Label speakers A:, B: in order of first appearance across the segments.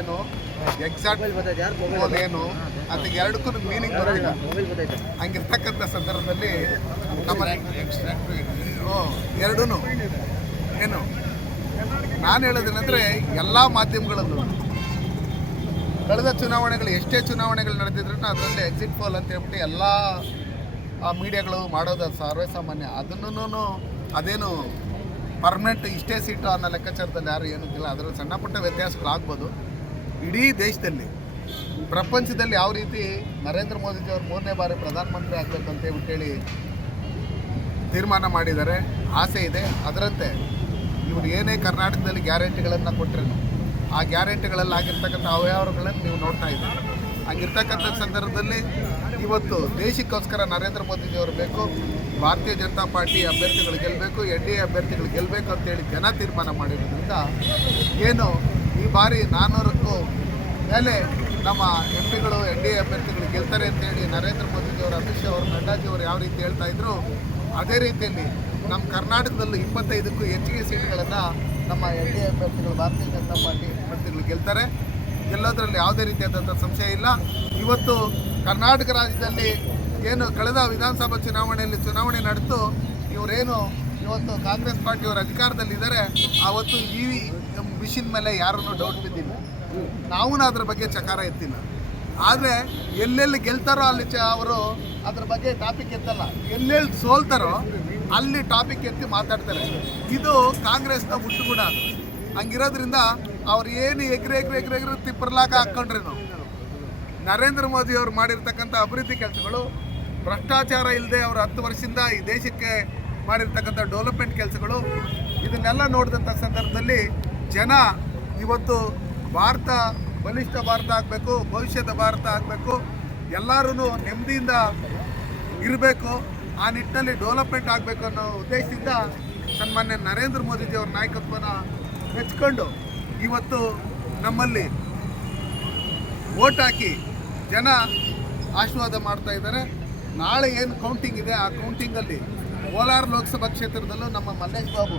A: ಏನು? ಎಕ್ಸಾಕ್ಟ್ ಗೋಲ್ ಏನು ಅಂತ ಎರಡಕ್ಕೂ ಮೀನಿಂಗ್ ಬರೋದಿಲ್ಲ. ಹಂಗಿರ್ತಕ್ಕಂಥ ಸಂದರ್ಭದಲ್ಲಿ ನಮ್ಮ ಎರಡೂ ಏನು? ನಾನು ಹೇಳೋದೇನೆಂದರೆ ಎಲ್ಲ ಮಾಧ್ಯಮಗಳಲ್ಲೂ ಕಳೆದ ಚುನಾವಣೆಗಳು ಎಷ್ಟೇ ಚುನಾವಣೆಗಳು ನಡೆದಿದ್ರು ಅದರಲ್ಲಿ ಎಕ್ಸಿಟ್ ಪೋಲ್ ಅಂತ ಹೇಳ್ಬಿಟ್ಟು ಎಲ್ಲ ಮೀಡಿಯಾಗಳು ಮಾಡೋದು ಅದು ಸರ್ವೇ ಸಾಮಾನ್ಯ ಅದನ್ನು ಅದೇನು ಪರ್ಮನೆಂಟ್ ಇಷ್ಟೇ ಸೀಟು ಅನ್ನೋ ಲೆಕ್ಕಾಚಾರದಲ್ಲಿ ಯಾರು ಏನೂ ಇಲ್ಲ. ಅದರಲ್ಲಿ ಸಣ್ಣ ಪುಟ್ಟ ವ್ಯತ್ಯಾಸಗಳಾಗ್ಬೋದು. ಇಡೀ ದೇಶದಲ್ಲಿ, ಪ್ರಪಂಚದಲ್ಲಿ ಯಾವ ರೀತಿ ನರೇಂದ್ರ ಮೋದಿಜಿ ಅವರು ಮೂರನೇ ಬಾರಿ ಪ್ರಧಾನಮಂತ್ರಿ ಆಗಬೇಕು ಅಂತ ಹೇಳಿ ತೀರ್ಮಾನ ಮಾಡಿದ್ದಾರೆ, ಆಸೆ ಇದೆ. ಅದರಂತೆ ಇವರು ಏನೇ ಕರ್ನಾಟಕದಲ್ಲಿ ಗ್ಯಾರಂಟಿಗಳನ್ನು ಕೊಟ್ಟರು ಆ ಗ್ಯಾರಂಟಿಗಳಲ್ಲಿ ಆಗಿರ್ತಕ್ಕಂಥ ಅವ್ಯವಹಾರಗಳನ್ನು ನೀವು ನೋಡ್ತಾ ಇದ್ದೀರಿ. ಹಂಗಿರ್ತಕ್ಕಂಥ ಸಂದರ್ಭದಲ್ಲಿ ಇವತ್ತು ದೇಶಕ್ಕೋಸ್ಕರ ನರೇಂದ್ರ ಮೋದಿಜಿ ಅವರು ಬೇಕು, ಭಾರತೀಯ ಜನತಾ ಪಾರ್ಟಿ ಅಭ್ಯರ್ಥಿಗಳು ಗೆಲ್ಲಬೇಕು ಎನ್ ಡಿ ಎ ಅಭ್ಯರ್ಥಿಗಳು ಗೆಲ್ಲಬೇಕು ಅಂತೇಳಿ ಜನ ತೀರ್ಮಾನ ಮಾಡಿರೋದ್ರಿಂದ ಏನು ಈ ಬಾರಿ ನಾನ್ನೂರಕ್ಕೂ ಮೇಲೆ ನಮ್ಮ ಎಂ ಪಿಗಳು ಎನ್ ಡಿ ಎ ಅಭ್ಯರ್ಥಿಗಳು ಗೆಲ್ತಾರೆ ಅಂತೇಳಿ ನರೇಂದ್ರ ಮೋದಿಜಿಯವರು ಅಮಿತ್ ಶಾ ಅವರು, ನಡ್ಡಾಜಿ ಅವರು ಯಾವ ರೀತಿ ಹೇಳ್ತಾ ಇದ್ರು, ಅದೇ ರೀತಿಯಲ್ಲಿ ನಮ್ಮ ಕರ್ನಾಟಕದಲ್ಲೂ ಇಪ್ಪತ್ತೈದಕ್ಕೂ ಹೆಚ್ಚಿಗೆ ಸೀಟ್ಗಳನ್ನು ನಮ್ಮ ಎನ್ ಡಿ ಎ ಅಭ್ಯರ್ಥಿಗಳು, ಭಾರತೀಯ ಜನತಾ ಪಾರ್ಟಿ ಅಭ್ಯರ್ಥಿಗಳು ಗೆಲ್ತಾರೆ. ಗೆಲ್ಲೋದ್ರಲ್ಲಿ ಯಾವುದೇ ರೀತಿಯಾದಂಥ ಸಂಶಯ ಇಲ್ಲ. ಇವತ್ತು ಕರ್ನಾಟಕ ರಾಜ್ಯದಲ್ಲಿ ಏನು ಕಳೆದ ವಿಧಾನಸಭಾ ಚುನಾವಣೆಯಲ್ಲಿ ಚುನಾವಣೆ ನಡೆದು ಇವರೇನು ಇವತ್ತು ಕಾಂಗ್ರೆಸ್ ಪಾರ್ಟಿಯವರು ಅಧಿಕಾರದಲ್ಲಿದ್ದಾರೆ ಆವತ್ತು ಈ ಮಿಷಿನ್ ಮೇಲೆ ಯಾರನ್ನು ಡೌಟ್ ಬಿದ್ದಿಲ್ಲ ನಾವು ಅದ್ರ ಬಗ್ಗೆ ಚಕಾರ ಎತ್ತಿಲ್ಲ. ಆದರೆ ಎಲ್ಲೆಲ್ಲಿ ಗೆಲ್ತಾರೋ ಅಲ್ಲಿ ಚ ಅವರು ಅದ್ರ ಬಗ್ಗೆ ಟಾಪಿಕ್ ಎತ್ತಲ್ಲ. ಎಲ್ಲೆಲ್ಲಿ ಸೋಲ್ತಾರೋ ಅಲ್ಲಿ ಟಾಪಿಕ್ ಎತ್ತಿ ಮಾತಾಡ್ತಾರೆ. ಇದು ಕಾಂಗ್ರೆಸ್ನ ಮುಟ್ಟುಗುಣ ಕೂಡ ಹಂಗಿರೋದ್ರಿಂದ ಅವ್ರು ಏನು ಎಗ್ರೆ ಎಗ್ರೆ ಎಗ್ರೆ ಎಗ್ರೆ ತಿಪ್ಪರ್ಲಾಕ ನಾವು ನರೇಂದ್ರ ಮೋದಿ ಅವರು ಮಾಡಿರ್ತಕ್ಕಂಥ ಅಭಿವೃದ್ಧಿ ಕೆಲಸಗಳು ಭ್ರಷ್ಟಾಚಾರ ಇಲ್ಲದೆ ಅವರು ಹತ್ತು ವರ್ಷದಿಂದ ಈ ದೇಶಕ್ಕೆ ಮಾಡಿರ್ತಕ್ಕಂಥ ಡೆವಲಪ್ಮೆಂಟ್ ಕೆಲಸಗಳು ಇದನ್ನೆಲ್ಲ ನೋಡಿದಂಥ ಸಂದರ್ಭದಲ್ಲಿ ಜನ ಇವತ್ತು ಭಾರತ, ಬಲಿಷ್ಠ ಭಾರತ ಆಗಬೇಕು, ಭವಿಷ್ಯದ ಭಾರತ ಆಗಬೇಕು ಎಲ್ಲರೂ ನೆಮ್ಮದಿಯಿಂದ ಇರಬೇಕು, ಆ ನಿಟ್ಟಿನಲ್ಲಿ ಡೆವಲಪ್ಮೆಂಟ್ ಆಗಬೇಕು ಅನ್ನೋ ಉದ್ದೇಶದಿಂದ ಸನ್ಮಾನ್ಯ ನರೇಂದ್ರ ಮೋದಿಜಿಯವ್ರ ನಾಯಕತ್ವನ ಮೆಚ್ಕೊಂಡು ಇವತ್ತು ನಮ್ಮಲ್ಲಿ ಓಟ್ ಹಾಕಿ ಜನ ಆಶೀರ್ವಾದ ಮಾಡ್ತಾ ಇದ್ದಾರೆ. ನಾಳೆ ಏನು ಕೌಂಟಿಂಗ್ ಇದೆ? ಆ ಕೌಂಟಿಂಗಲ್ಲಿ ಕೋಲಾರ ಲೋಕಸಭಾ ಕ್ಷೇತ್ರದಲ್ಲೂ ನಮ್ಮ ಮಲ್ಲೇಶ್ ಬಾಬು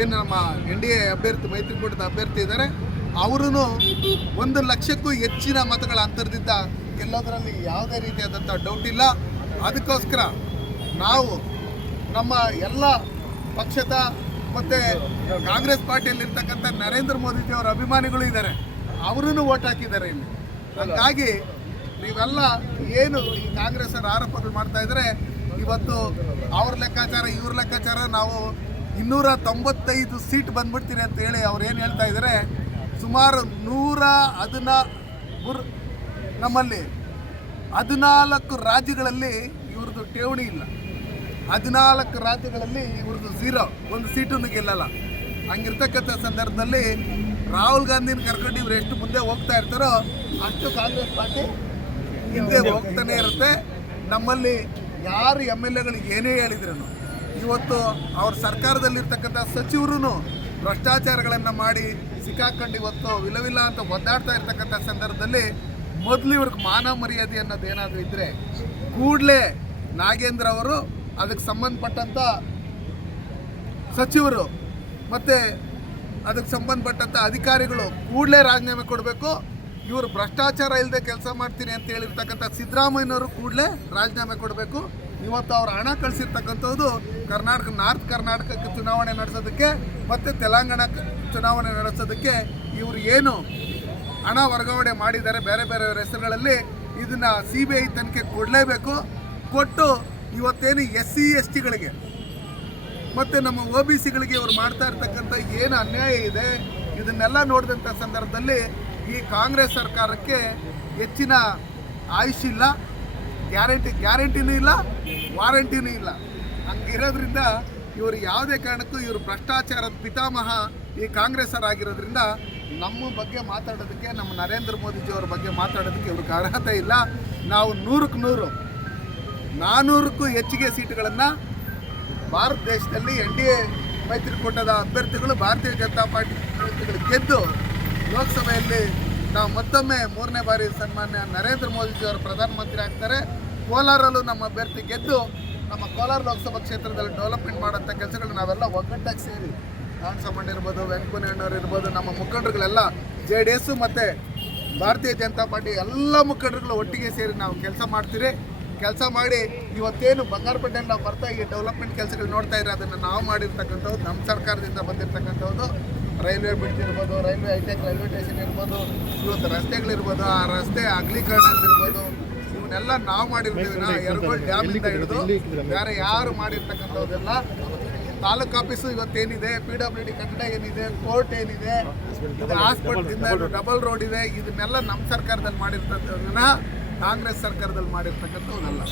A: ಏನು ನಮ್ಮ ಎನ್ ಡಿ ಎ ಅಭ್ಯರ್ಥಿ ಮೈತ್ರಿಕೂಟದ ಅಭ್ಯರ್ಥಿ ಇದ್ದಾರೆ. ಅವರು ಒಂದು ಲಕ್ಷಕ್ಕೂ ಹೆಚ್ಚಿನ ಮತಗಳ ಅಂತರದಿಂದ ಗೆಲ್ಲೋದ್ರಲ್ಲಿ ಯಾವುದೇ ರೀತಿಯಾದಂಥ ಡೌಟ್ ಇಲ್ಲ. ಅದಕ್ಕೋಸ್ಕರ ನಾವು ನಮ್ಮ ಎಲ್ಲ ಪಕ್ಷದ ಮತ್ತು ಕಾಂಗ್ರೆಸ್ ಪಾರ್ಟಿಯಲ್ಲಿರ್ತಕ್ಕಂಥ ನರೇಂದ್ರ ಮೋದಿಜಿ ಅವರ ಅಭಿಮಾನಿಗಳು ಇದ್ದಾರೆ. ಅವರೂ ಓಟ್ ಹಾಕಿದ್ದಾರೆ ಇಲ್ಲಿ. ಹಾಗಾಗಿ ನೀವೆಲ್ಲ ಏನು ಈ ಕಾಂಗ್ರೆಸ್ ಆರೋಪಗಳು ಮಾಡ್ತಾ ಇದ್ದಾರೆ ಇವತ್ತು ಅವ್ರ ಲೆಕ್ಕಾಚಾರ, ಇವ್ರ ಲೆಕ್ಕಾಚಾರ ನಾವು ಇನ್ನೂರ ತೊಂಬತ್ತೈದು ಸೀಟ್ ಬಂದ್ಬಿಡ್ತೀನಿ ಅಂತ ಹೇಳಿ ಅವ್ರು ಏನು ಹೇಳ್ತಾ ಇದ್ದಾರೆ ಸುಮಾರು ನೂರ ಹದಿನ ಮೂರು ನಮ್ಮಲ್ಲಿ ಹದಿನಾಲ್ಕು ರಾಜ್ಯಗಳಲ್ಲಿ ಇವ್ರದ್ದು ಠೇವಣಿ ಇಲ್ಲ. ಹದಿನಾಲ್ಕು ರಾಜ್ಯಗಳಲ್ಲಿ ಇವ್ರದ್ದು ಝೀರೋ ಒಂದು ಸೀಟನ್ನು ಗೆಲ್ಲಲ್ಲ. ಹಂಗಿರ್ತಕ್ಕಂಥ ಸಂದರ್ಭದಲ್ಲಿ ರಾಹುಲ್ ಗಾಂಧಿನ ಕರ್ಕೊಂಡು ಇವ್ರು ಎಷ್ಟು ಮುಂದೆ ಹೋಗ್ತಾ ಇರ್ತಾರೋ ಅಷ್ಟು ಕಾಂಗ್ರೆಸ್ ಪಾರ್ಟಿ ಹಿಂದೆ ಹೋಗ್ತಾನೆ ಇರುತ್ತೆ. ನಮ್ಮಲ್ಲಿ ಯಾರು ಎಂ ಎಲ್ ಎಗಳಿಗೆ ಏನೇ ಹೇಳಿದ್ರು ಇವತ್ತು ಅವ್ರ ಸರ್ಕಾರದಲ್ಲಿರ್ತಕ್ಕಂಥ ಸಚಿವರು ಭ್ರಷ್ಟಾಚಾರಗಳನ್ನು ಮಾಡಿ ಸಿಕ್ಕಾಕೊಂಡು ಇವತ್ತು ವಿಲವಿಲ್ಲ ಅಂತ ಒದ್ದಾಡ್ತಾ ಇರ್ತಕ್ಕಂಥ ಸಂದರ್ಭದಲ್ಲಿ ಮೊದಲು ಇವ್ರಿಗೆ ಮಾನ ಮರ್ಯಾದೆ ಅನ್ನೋದು ಏನಾದರೂ ಇದ್ದರೆ ಕೂಡಲೇ ನಾಗೇಂದ್ರ ಅವರು ಅದಕ್ಕೆ ಸಂಬಂಧಪಟ್ಟಂಥ ಸಚಿವರು ಮತ್ತು ಅದಕ್ಕೆ ಸಂಬಂಧಪಟ್ಟಂಥ ಅಧಿಕಾರಿಗಳು ಕೂಡಲೇ ರಾಜೀನಾಮೆ ಕೊಡಬೇಕು. ಇವರು ಭ್ರಷ್ಟಾಚಾರ ಇಲ್ಲದೆ ಕೆಲಸ ಮಾಡ್ತೀನಿ ಅಂತ ಹೇಳಿರ್ತಕ್ಕಂಥ ಸಿದ್ದರಾಮಯ್ಯನವರು ಕೂಡಲೇ ರಾಜೀನಾಮೆ ಕೊಡಬೇಕು. ಇವತ್ತು ಅವ್ರು ಹಣ ಕಳಿಸಿರ್ತಕ್ಕಂಥದ್ದು ಕರ್ನಾಟಕ, ನಾರ್ತ್ ಕರ್ನಾಟಕಕ್ಕೆ ಚುನಾವಣೆ ನಡೆಸೋದಕ್ಕೆ ಮತ್ತು ತೆಲಂಗಾಣ ಚುನಾವಣೆ ನಡೆಸೋದಕ್ಕೆ ಇವರು ಏನು ಹಣ ವರ್ಗಾವಣೆ ಮಾಡಿದ್ದಾರೆ ಬೇರೆ ಬೇರೆ ಹೆಸರುಗಳಲ್ಲಿ, ಇದನ್ನು ಸಿ ಬಿ ಐ ತನಿಖೆ ಕೊಡಲೇಬೇಕು. ಕೊಟ್ಟು ಇವತ್ತೇನು ಎಸ್ ಸಿ ಎಸ್ ಟಿಗಳಿಗೆ ಮತ್ತು ನಮ್ಮ ಒ ಬಿ ಸಿಗಳಿಗೆ ಇವರು ಮಾಡ್ತಾ ಇರ್ತಕ್ಕಂಥ ಏನು ಅನ್ಯಾಯ ಇದೆ, ಇದನ್ನೆಲ್ಲ ನೋಡಿದಂಥ ಸಂದರ್ಭದಲ್ಲಿ ಈ ಕಾಂಗ್ರೆಸ್ ಸರ್ಕಾರಕ್ಕೆ ಹೆಚ್ಚಿನ ಆಯುಷ್ ಇಲ್ಲ, ಗ್ಯಾರಂಟಿ, ಗ್ಯಾರಂಟಿನೂ ಇಲ್ಲ ವಾರಂಟಿನೂ ಇಲ್ಲ. ಹಂಗಿರೋದ್ರಿಂದ ಇವರು ಯಾವುದೇ ಕಾರಣಕ್ಕೂ ಇವರು ಭ್ರಷ್ಟಾಚಾರದ ಪಿತಾಮಹ ಈ ಕಾಂಗ್ರೆಸ್ಸರಾಗಿರೋದ್ರಿಂದ ನಮ್ಮ ಬಗ್ಗೆ ಮಾತಾಡೋದಕ್ಕೆ, ನಮ್ಮ ನರೇಂದ್ರ ಮೋದಿಜಿಯವರ ಬಗ್ಗೆ ಮಾತಾಡೋದಕ್ಕೆ ಇವ್ರಿಗೆ ಅರ್ಹತೆ ಇಲ್ಲ. ನಾವು ನೂರಕ್ಕೆ ನೂರು ನಾನ್ನೂರಕ್ಕೂ ಹೆಚ್ಚಿಗೆ ಸೀಟುಗಳನ್ನು ಭಾರತ ದೇಶದಲ್ಲಿ ಎನ್ ಡಿ ಎ ಮೈತ್ರಿಕೂಟದ ಅಭ್ಯರ್ಥಿಗಳು, ಭಾರತೀಯ ಜನತಾ ಪಾರ್ಟಿ ಅಭ್ಯರ್ಥಿಗಳು ಗೆದ್ದು ಲೋಕಸಭೆಯಲ್ಲಿ ನಾವು ಮತ್ತೊಮ್ಮೆ ಮೂರನೇ ಬಾರಿ ಸನ್ಮಾನ್ಯ ನರೇಂದ್ರ ಮೋದಿಜಿಯವರು ಪ್ರಧಾನಮಂತ್ರಿ ಆಗ್ತಾರೆ. ಕೋಲಾರಲ್ಲೂ ನಮ್ಮ ಅಭ್ಯರ್ಥಿ ಗೆದ್ದು ನಮ್ಮ ಕೋಲಾರ ಲೋಕಸಭಾ ಕ್ಷೇತ್ರದಲ್ಲಿ ಡೆವಲಪ್ಮೆಂಟ್ ಮಾಡೋಂಥ ಕೆಲಸಗಳು ನಾವೆಲ್ಲ ಒಗ್ಗಟ್ಟಾಗಿ ಸೇರಿ. ನಾನ್ ಸಾಮಾನ್ಯ ಇರ್ಬೋದು ವೆಂಕುನಣ್ಣವ್ರು ಇರ್ಬೋದು ನಮ್ಮ ಮುಖಂಡರುಗಳೆಲ್ಲ ಜೆ ಡಿ ಎಸ್ ಮತ್ತು ಭಾರತೀಯ ಜನತಾ ಪಾರ್ಟಿ ಎಲ್ಲ ಮುಖಂಡರುಗಳು ಒಟ್ಟಿಗೆ ಸೇರಿ ನಾವು ಕೆಲಸ ಮಾಡ್ತೀರಿ. ಕೆಲಸ ಮಾಡಿ ಇವತ್ತೇನು ಬಂಗಾರಪೇಟೆಯಲ್ಲಿ ನಾವು ಬರ್ತಾ ಈ ಡೆವಲಪ್ಮೆಂಟ್ ಕೆಲಸಗಳು ನೋಡ್ತಾ ಇದ್ರೆ ಅದನ್ನು ನಾವು ಮಾಡಿರ್ತಕ್ಕಂಥದ್ದು, ನಮ್ಮ ಸರ್ಕಾರದಿಂದ ಬಂದಿರತಕ್ಕಂಥದ್ದು. ರೈಲ್ವೆ ಬ್ರಿಡ್ಜ್ ಇರ್ಬೋದು, ರೈಲ್ವೆ ಹೈಟೆಕ್ ರೈಲ್ವೆ ಸ್ಟೇಷನ್ ಇರ್ಬೋದು, ಇವತ್ತು ರಸ್ತೆಗಳಿರ್ಬೋದು, ಆ ರಸ್ತೆ ಅಗಲೀಕರಣ ಇರ್ಬೋದು. ಇವನ್ನೆಲ್ಲ ನಾವು ಮಾಡಿರ್ತೀವಿ ಎರಗೋಳ್ ಡ್ಯಾಮ್ ಇಂದ ಹಿಡಿದು ಬೇರೆ ಯಾರು ಮಾಡಿರ್ತಕ್ಕಂಥದ್ದೆಲ್ಲ ತಾಲೂಕ್ ಆಫೀಸು ಇವತ್ತೇನಿದೆ ಪಿ ಡಬ್ಲ್ಯೂ ಡಿ ಕಟ್ಟಡ ಏನಿದೆ ಕೋರ್ಟ್ ಏನಿದೆ ಇದು ಹಾಸ್ಪಿಟಲ್ ಡಬಲ್ ರೋಡ್ ಇದೆ. ಇದನ್ನೆಲ್ಲ ನಮ್ಮ ಸರ್ಕಾರದಲ್ಲಿ ಮಾಡಿರ್ತಕ್ಕಂಥ ಕಾಂಗ್ರೆಸ್ ಸರ್ಕಾರದಲ್ಲಿ ಮಾಡಿರ್ತಕ್ಕಂಥದ್ದಲ್ಲ